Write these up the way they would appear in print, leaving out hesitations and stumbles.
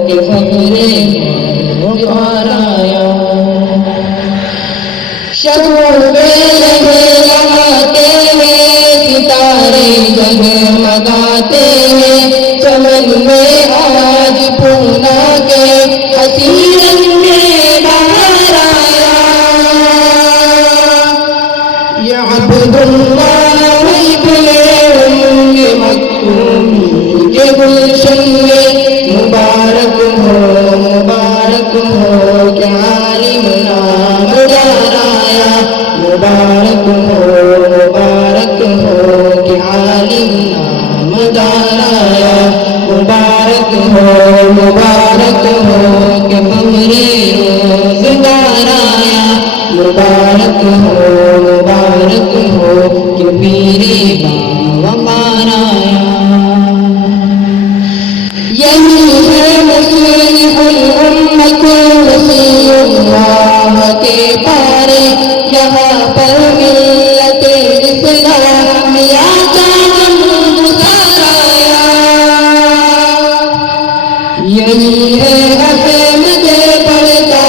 کہ فخر آرایا شبوں میں لہلاتے ہیں ستارے جگمگاتے ہیں چمن میں آج پونا کے حسین میں بہار آیا یا عبد اللہ ابن مکتوم کے گلشن میں مبارک ہو کہ عالم نام دارایا مبارک ہو کہ عالم نام دارایا مبارک ہو کہ قمر روزگار آیا مبارک ہو کہ پیر باوقار آیا یہی ہے مصلح الامت وصی اللہ کے پارے یہاں پر ملت اسلامیہ کا گزار آیا یہی ہے احمد پڑھتا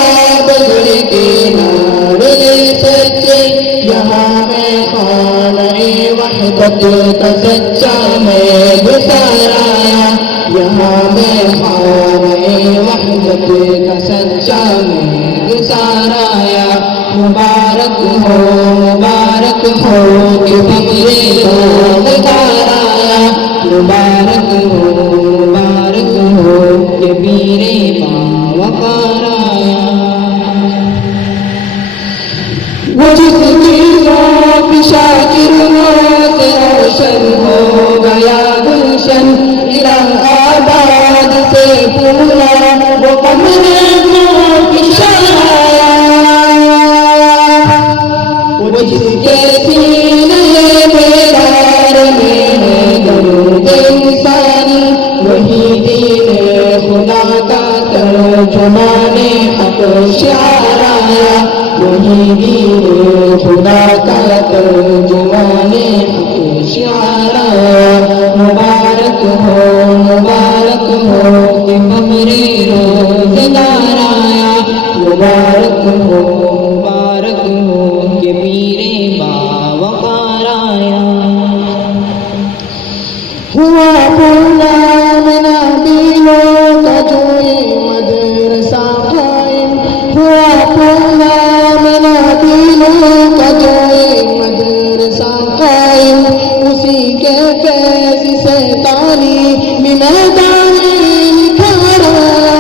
بزرگ کے ناول سچے یہاں میں خانہ وحدت کا سچا میں گزار آیا یہاں میں خانہ وحدت کا سچا میں گزار آیا مبارک ہو کہ فخر روزگار آیا مبارک ہو کہ پیر باوقار آیا وہ جس کی ذوق شاکر سے روشن ہو گیا گلشن آباد سے پورا وہ قمر آیا وہ جس کے سینے بیدار میں ہے درود انسانی وہی دین خدا کا ترجمان حق شعار آیا وہی دین خدا کا ترجمان حق شعار آیا مبارک ہو کہ قمر روزگار آیا مبارک ہو کہ پیر باوقار آیا ہوا پورا منابیلوں کا جو یہ مدرسہ قائم ہوا پورا منابیلوں کا جو یہ مدرسہ قائم اسی کے فیض سے تعلیم میدان نکھار آیا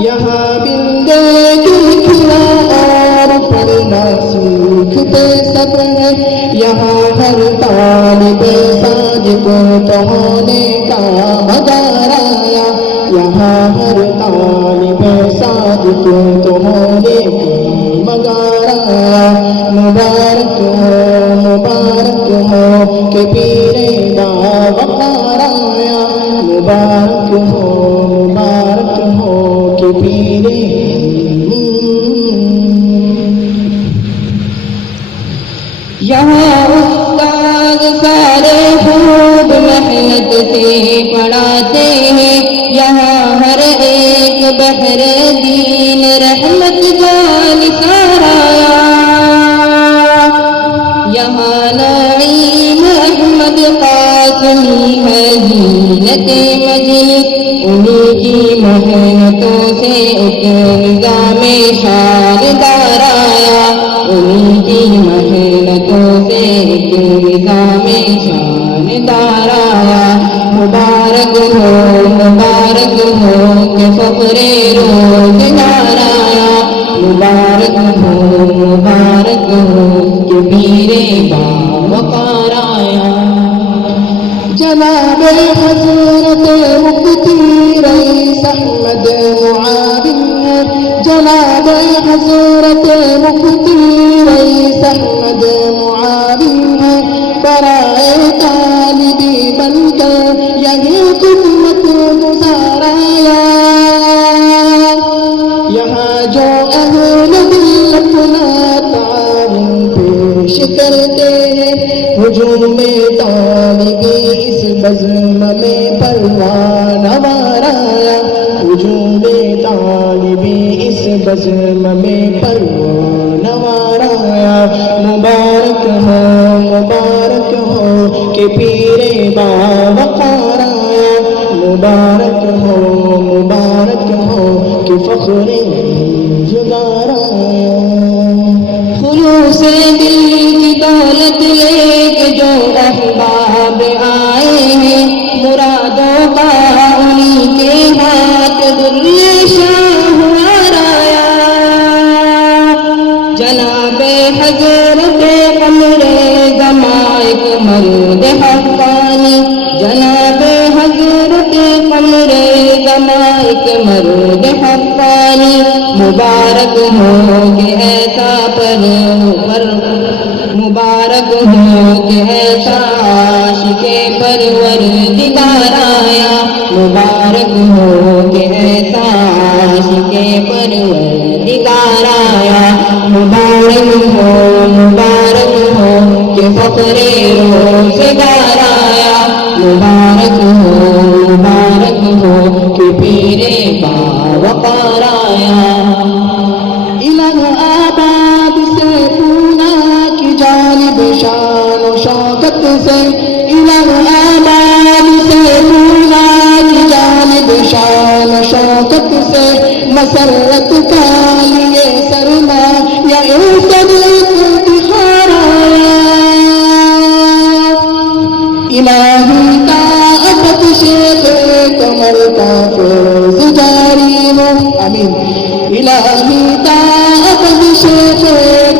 یہاں بندے لکھنا اور پڑھنا سیکھتے سب ہیں یہاں ہر طالب ساج کو تو ہونے کا مزار آیا یہاں ہر طالب ساج کو تو ہونے کا مزار آیا مبارک ہو کہ پیر باوقار آیا مبارک ہو کہ پیر یہاں استاد سارے خوب محنت سے پڑھاتے ہیں یہاں ہر ایک بحر دین رحمت جان سارایا یہاں نعیم احمد قاسمی ہے زینت مجلس انہی کی محنتوں سے ایک نظام شاندار آیا انہی کی محنتوں سے ایک نظام شاندار آیا مبارک ہو کہ فخر روزگار آیا مبارک ہو کہ پیر باوقار آیا جناب حضرت مفتی رئیس احمد معاون جناب حضرت مفتی رئیس احمد معاون برائے طالبی بن کر یہی خدمت گزار آیا یہاں جو اہل دل اپنا تعاون پیش کرتے ہیں ہجوم طالبی اس بزم میں پروانہ بزم میں پروانہ آیا، مبارک ہو کہ پیر باوقار آیا، مبارک ہو کہ فخر جگار آیا۔ خلوص دل کی دولت لے کے جو احباب آئے ہیں، مرادوں کا انہی کے ہاتھ در شاہوار آیا۔ جناب حضرت قمر زمائک مرد حقانی، جناب حضرت قمر زمائک مرد حقانی، مبارک ہو کہ ایسا مبارک ہو کہ ایسا عاشق پروردگار آیا، مبارک ہو کہ ایسا عاشق پروردگار آیا، مبارک ہو کہ فخر روزگار آیا، مبارک ہو کہ پیر باوقار آیا۔ الہ آباد سے پونا کی جانب شان و شوکت سے، الہ آباد سے پونا کی جانب شان و شوکت سے، مسرت کا لیے سرما یا افتخار آیا۔ الہی طاعت شیخ کمر کا فیض جاری ہو، آمین۔ الہی طاعت شیخ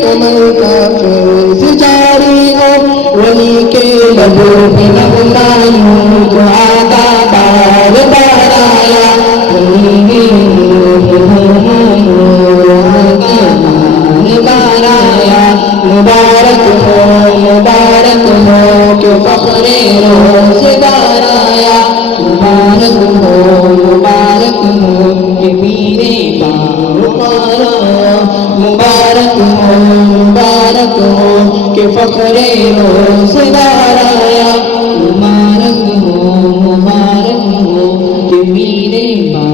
کمر کا فیض جاری ہو، ولی کے لبوں پہ نغمہ یوں دعا کا بار بار آیا، ولی کے بار آیا، مبارک ہو کہ فخر روزگار آیا، مبارک ہو کہ پیر باوقار آیا، مبارک ہو کہ فخر روزگار آیا، مبارک ہو کہ پیر باوقار